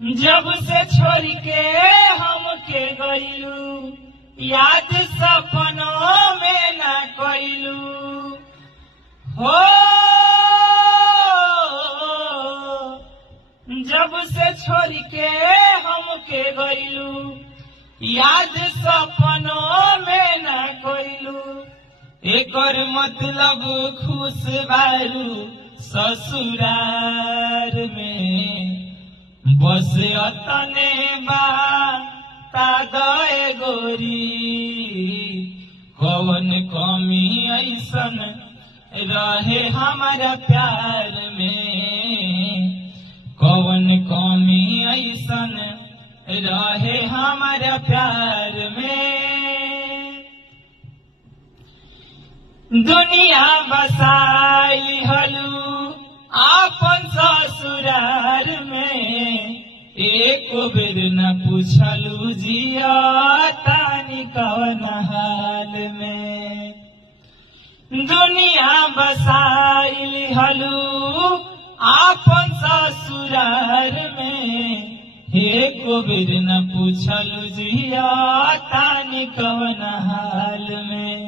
जब से छोड़ के हमके गइलू, याद सपनों में न कइलू हो। जब से छोड़ के हमके गइलू, याद सपनों में न कइलू। एकर मतलब खुश बारू ससुरार में, बस अतने बाता गए गोरी। कौन कमी ऐसन रहे हमारा प्यार में, कौन कमी ऐसन रहे हमारा प्यार में। दुनिया बसाई हलू आपन ससुरार में, एको बेर न पूछलू जिया तानी कौन हाल में। दुनिया बसाई हलू आपन ससुरार में, एको बेर न पूछलू जिया तानी कौन हाल में।